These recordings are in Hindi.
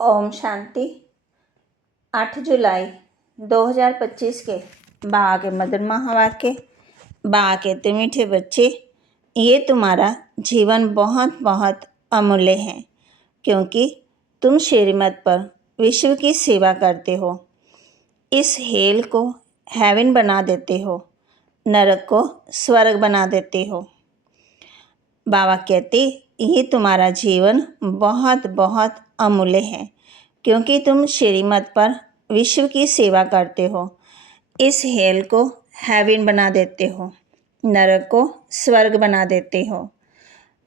ओम शांति। 8 जुलाई 2025 के बाबा के मधुर महावाक्य। बाबा कहते मीठे बच्चे, ये तुम्हारा जीवन बहुत बहुत अमूल्य है, क्योंकि तुम श्रीमत पर विश्व की सेवा करते हो। इस हेल को हेवन बना देते हो, नरक को स्वर्ग बना देते हो। बाबा कहते ये तुम्हारा जीवन बहुत बहुत अमूल्य है, क्योंकि तुम श्रीमत पर विश्व की सेवा करते हो। इस हेल को हेवन बना देते हो, नरक को स्वर्ग बना देते हो।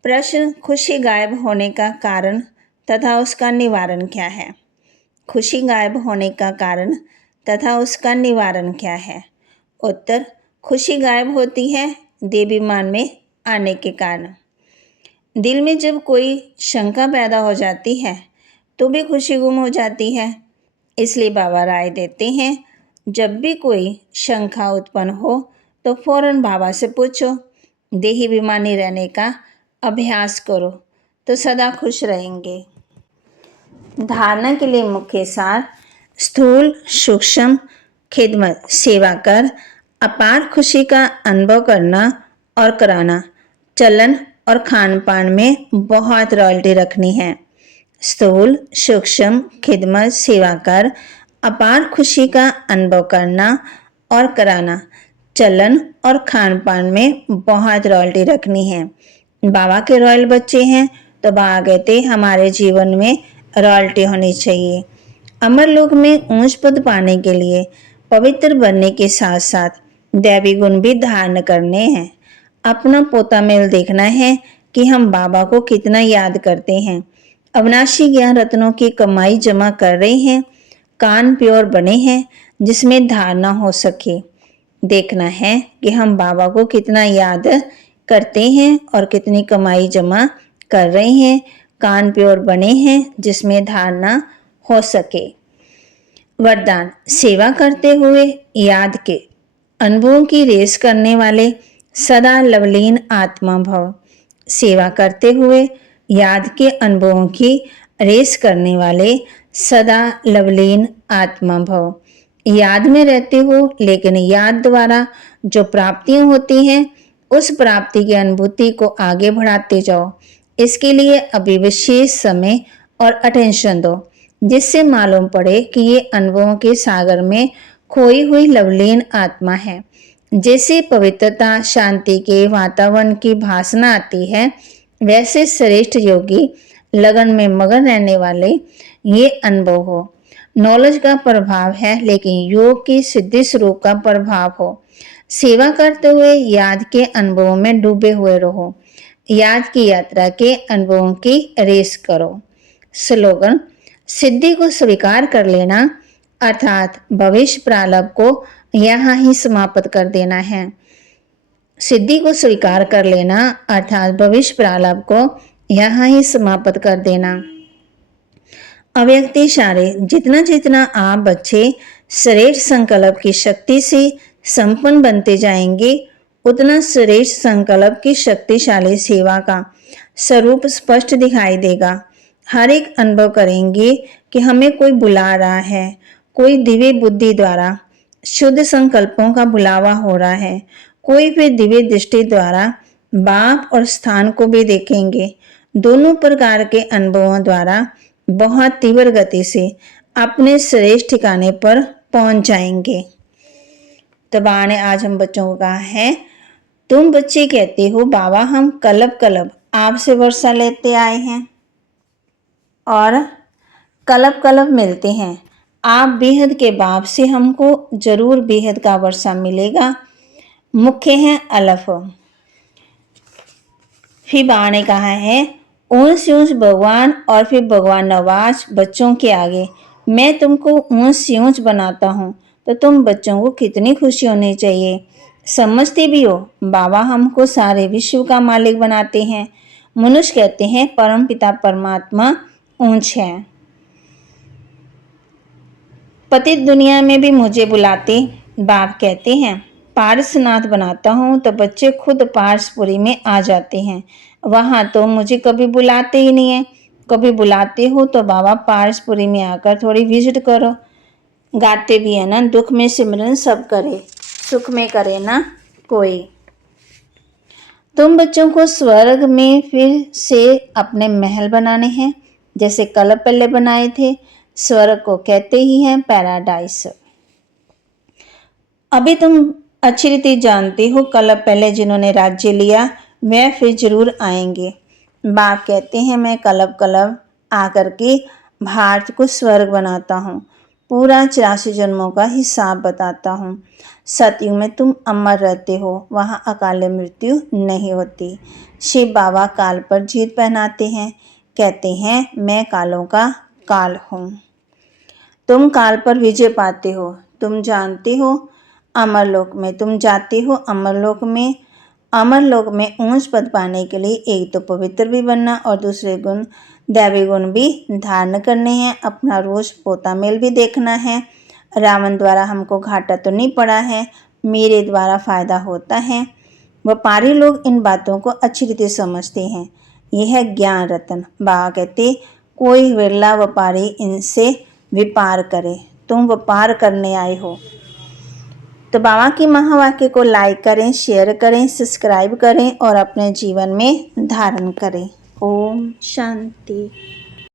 प्रश्न, खुशी गायब होने का कारण तथा उसका निवारण क्या है? खुशी गायब होने का कारण तथा उसका निवारण क्या है? उत्तर, खुशी गायब होती है देवीमान में आने के कारण। दिल में जब कोई शंका पैदा हो जाती है तो भी खुशी गुम हो जाती है। इसलिए बाबा राय देते हैं, जब भी कोई शंका उत्पन्न हो तो फौरन बाबा से पूछो। देही अभिमानी रहने का अभ्यास करो तो सदा खुश रहेंगे। धारणा के लिए मुख्य सार: स्थूल सूक्ष्म खिदमत सेवा कर अपार खुशी का अनुभव करना और कराना। चलन और खान पान में बहुत रॉयल्टी रखनी है। स्थूल सूक्ष्म खिदमत सेवा कर अपार खुशी का अनुभव करना और कराना। चलन और खान पान में बहुत रॉयल्टी रखनी है। बाबा के रॉयल बच्चे हैं तो बाबा कहते हमारे जीवन में रॉयल्टी होनी चाहिए। अमर लोक में ऊंच पद पाने के लिए पवित्र बनने के साथ साथ दैवी गुण भी धारण करने हैं। अपना पोता मेल देखना है कि हम बाबा को कितना याद करते हैं। अविनाशी ज्ञान रत्नों की कमाई जमा कर रहे हैं। कान प्योर बने हैं जिसमें धारणा हो सके। देखना है कि हम बाबा को कितना याद करते हैं और कितनी कमाई जमा कर रहे हैं। कान प्योर बने हैं जिसमें धारणा हो सके। वरदान, सेवा करते हुए याद के अनुभवों की रेस करने वाले सदा लवलीन आत्मा भव। सेवा करते हुए याद के अनुभवों की रेस करने वाले सदा लवलीन आत्मा भव। याद में रहते हो, लेकिन याद द्वारा जो प्राप्तियां होती हैं उस प्राप्ति की अनुभूति को आगे बढ़ाते जाओ। इसके लिए अभी विशेष समय और अटेंशन दो, जिससे मालूम पड़े कि ये अनुभवों के सागर में खोई हुई लवलीन आत्मा है। जैसे पवित्रता शांति के वातावरण की भासना आती है, वैसे श्रेष्ठ योगी लगन में मगन रहने वाले ये अनुभव हो। नॉलेज का प्रभाव है, लेकिन योग की सिद्धि स्वरूप का प्रभाव हो। सेवा करते हुए याद के अनुभवों में डूबे हुए रहो। याद की यात्रा के अनुभवों की रेस करो। स्लोगन, सिद्धि को स्वीकार कर लेना अर्थात भविष्य प्रारब्ध को यहाँ ही समाप्त कर देना है। सिद्धि को स्वीकार कर लेना अर्थात भविष्य प्रारब्ध को यहाँ ही समाप्त कर देना। अव्यक्त इशारे, जितना जितना आप बच्चे श्रेष्ठ संकल्प की शक्ति से संपन्न बनते जाएंगे, उतना श्रेष्ठ संकल्प की शक्तिशाली सेवा का स्वरूप स्पष्ट दिखाई देगा। हर एक अनुभव करेंगे कि हमें कोई बुला रहा है। कोई दिव्य बुद्धि द्वारा शुद्ध संकल्पों का बुलावा हो रहा है। कोई फिर दिव्य दृष्टि द्वारा बाप और स्थान को भी देखेंगे। दोनों प्रकार के अनुभवों द्वारा बहुत तीव्र गति से अपने श्रेष्ठ ठिकाने पर पहुंच जाएंगे। तो बाबा ने आज हम बच्चों को कहा है, तुम बच्चे कहते हो बाबा हम कलब कलब आपसे वर्षा लेते आए हैं और कलब कलब मिलते हैं। आप बेहद के बाप से हमको जरूर बेहद का वर्षा मिलेगा। मुख्य है अलफ। फिर बाबा ने कहा है, ऊंच ऊंच भगवान और फिर भगवान नवाज बच्चों के आगे मैं तुमको ऊंच से ऊंच बनाता हूँ, तो तुम बच्चों को कितनी खुशी होनी चाहिए। समझते भी हो बाबा हमको सारे विश्व का मालिक बनाते हैं। मनुष्य कहते हैं परम पिता परमात्मा ऊंच है। पतित दुनिया में भी मुझे बुलाते। बाप कहते हैं पारसनाथ बनाता हूँ तो बच्चे खुद पारसपुरी में आ जाते हैं। वहाँ तो मुझे कभी बुलाते ही नहीं है। कभी बुलाते हो तो बाबा पारसपुरी में आकर थोड़ी विजिट करो। गाते भी है ना, दुख में सिमरन सब करे, सुख में करे ना कोई। तुम बच्चों को स्वर्ग में फिर से अपने महल बनाने हैं, जैसे कल पहले बनाए थे। स्वर्ग को कहते ही हैं पैराडाइस। अभी तुम अच्छी रीति जानते हो, कल पहले जिन्होंने राज्य लिया वह फिर जरूर आएंगे। बाप कहते हैं मैं कलब कलब आकर के भारत को स्वर्ग बनाता हूँ, पूरा 84 जन्मों का हिसाब बताता हूँ। सतयुग में तुम अमर रहते हो, वहाँ अकाल मृत्यु नहीं होती। शिव बाबा काल पर जीत पहनाते हैं, कहते हैं मैं कालों का काल हूँ। तुम काल पर विजय पाते हो। तुम जानते हो अमरलोक में तुम जाते हो। अमरलोक में ऊंच पद पाने के लिए एक तो पवित्र भी बनना और दूसरे गुण दैवी गुण भी धारण करने हैं। अपना रोज पोता मेल भी देखना है। रावण द्वारा हमको घाटा तो नहीं पड़ा है, मेरे द्वारा फायदा होता है। व्यापारी लोग इन बातों को अच्छी रीति समझते हैं। यह है ज्ञान रत्न। बाबा कहते कोई विरला व्यापारी इनसे व्यापार करे। तुम व्यापार करने आए हो। तो बाबा की महावाक्य को लाइक करें, शेयर करें, सब्सक्राइब करें और अपने जीवन में धारण करें। ओम शांति।